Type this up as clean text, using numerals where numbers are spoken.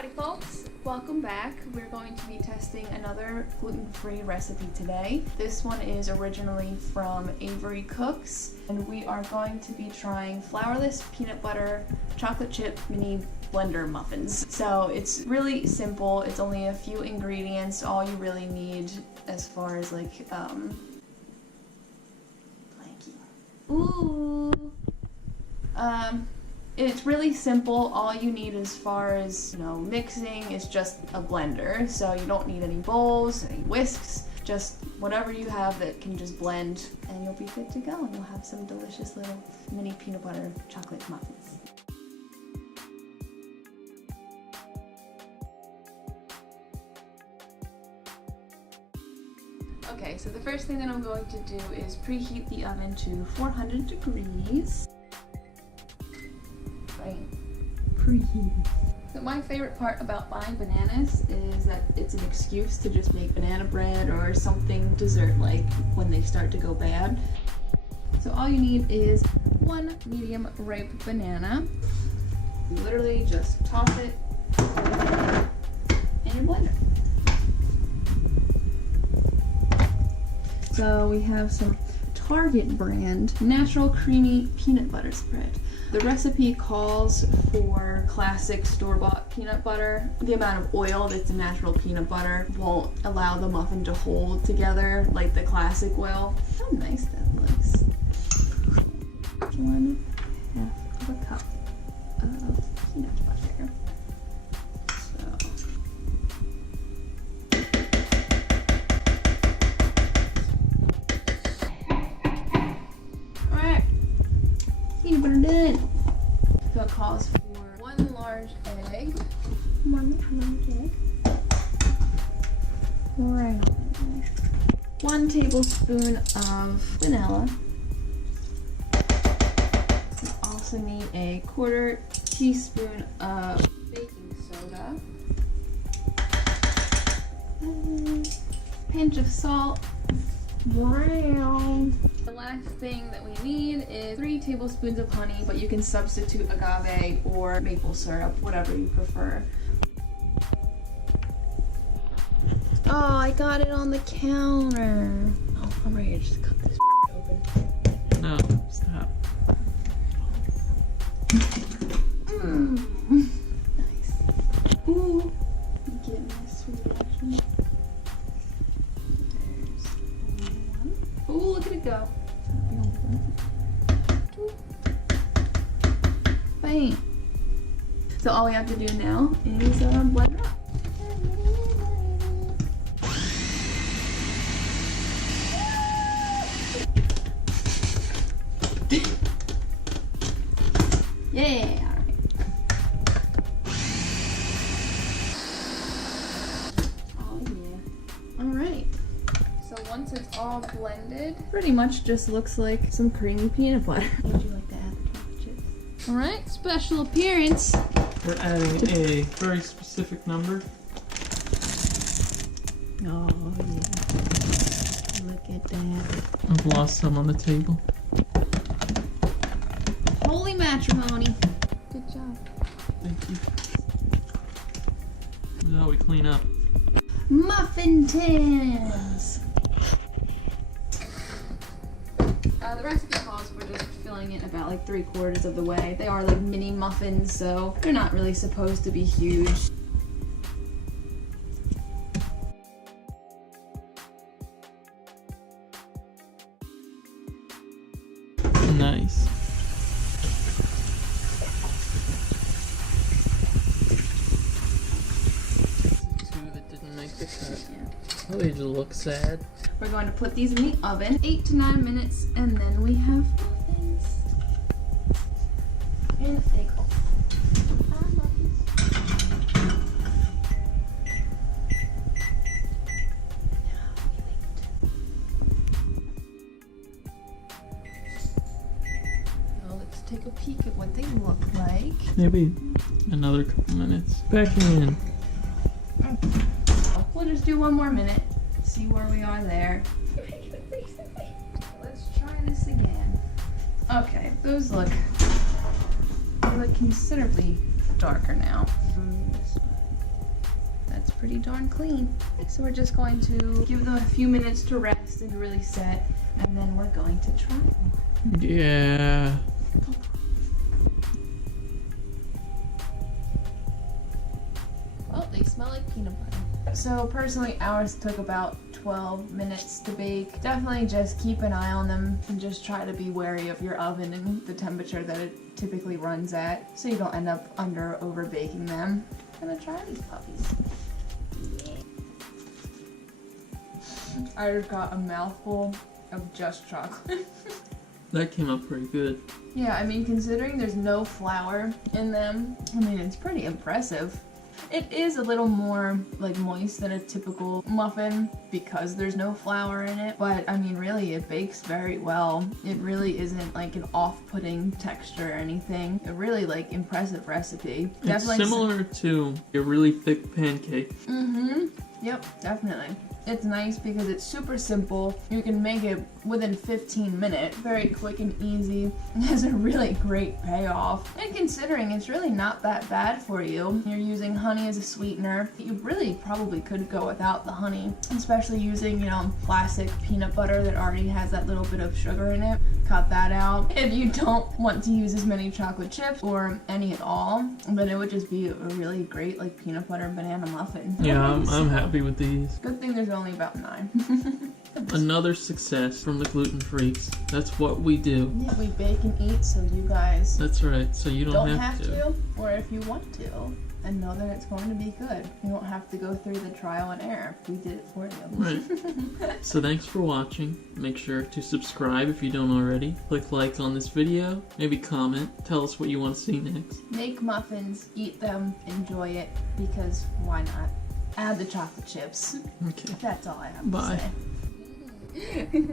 Howdy folks, welcome back. We're going to be testing another gluten-free recipe today. This one is originally from Avery Cooks, and we are going to be trying flourless peanut butter chocolate chip mini blender muffins. So it's really simple, it's only a few ingredients, all you really need as far as like it's really simple. All you need as far as, mixing is just a blender. So you don't need any bowls, any whisks, just whatever you have that can just blend and you'll be good to go and you'll have some delicious little mini peanut butter chocolate muffins. Okay, so the first thing that I'm going to do is preheat the oven to 400 degrees. Preheat. So my favorite part about buying bananas is that it's an excuse to just make banana bread or something dessert-like when they start to go bad. So all you need is one medium ripe banana. You literally just toss it in your blender. So we have some Target brand natural creamy peanut butter spread. The recipe calls for classic store-bought peanut butter. The amount of oil that's in natural peanut butter won't allow the muffin to hold together like the classic will. How nice that looks. 1/2 of a cup of peanut butter. Peanut butter done. So it calls for 1 large egg. 1 large egg. Right on there. 1 tablespoon of vanilla. You also need a 1/4 teaspoon of baking soda. Pinch of salt. Brown. The last thing that we need is 3 tablespoons of honey, but you can substitute agave or maple syrup, whatever you prefer. Oh, I got it on the counter. Oh, I'm ready to just cut this open. No, stop. Nice. Ooh, I'm getting this sweet action. Oh, look at it go. Bang. So all we have to do now is blend it up. Yeah. Once it's all blended, pretty much just looks like some creamy peanut butter. Would you like to add the chocolate chips? Alright, special appearance. We're adding a very specific number. Oh yeah. Look at that. I've lost some on the table. Holy matrimony. Good job. Thank you. This is how we clean up. Muffin tins! The recipe calls for just filling it about like 3/4 of the way. They are like mini muffins, so they're not really supposed to be huge. Nice. Two that didn't make the cut. Yeah. Oh, they just look sad. We're going to put these in the oven, 8 to 9 minutes, and then we have muffins. And they go. Muffins. Now let's take a peek at what they look like. Maybe another couple minutes. Back in. We'll just do 1 more minute. See where we are there. Let's try this again. Okay, those look considerably darker now. pretty darn clean. So we're just going to give them a few minutes to rest and really set, and then we're going to try them. Yeah. Well, they smell like peanut butter. So personally, ours took about 12 minutes to bake. Definitely just keep an eye on them and just try to be wary of your oven and the temperature that it typically runs at, so you don't end up over baking them. I'm gonna try these puppies. Yeah. I just got a mouthful of just chocolate. That came out pretty good. Yeah, I mean, considering there's no flour in them, I mean, it's pretty impressive. It is a little more like moist than a typical muffin because there's no flour in it, but I mean, really it bakes very well. It really isn't like an off-putting texture or anything. A really like impressive recipe. It's Definitely similar to a really thick pancake. Yep, definitely. It's nice because it's super simple. You can make it within 15 minutes. Very quick and easy. It has a really great payoff. And considering it's really not that bad for you, you're using honey as a sweetener. You really probably could go without the honey, especially using, you know, classic peanut butter that already has that little bit of sugar in it. Cut that out. If you don't want to use as many chocolate chips or any at all, then it would just be a really great like peanut butter banana muffin. Yeah, I'm happy with these. Good thing there's only about 9. Another success from the Gluten Freaks. That's what we do. Yeah, we bake and eat so you guys That's right, so you don't don't have to, or if you want to, and know that it's going to be good. You don't have to go through the trial and error. We did it for you. Right. So thanks for watching. Make sure to subscribe if you don't already. Click like on this video. Maybe comment. Tell us what you want to see next. Make muffins, eat them, enjoy it, because why not? Add the chocolate chips. Okay. That's all I have Bye. to say.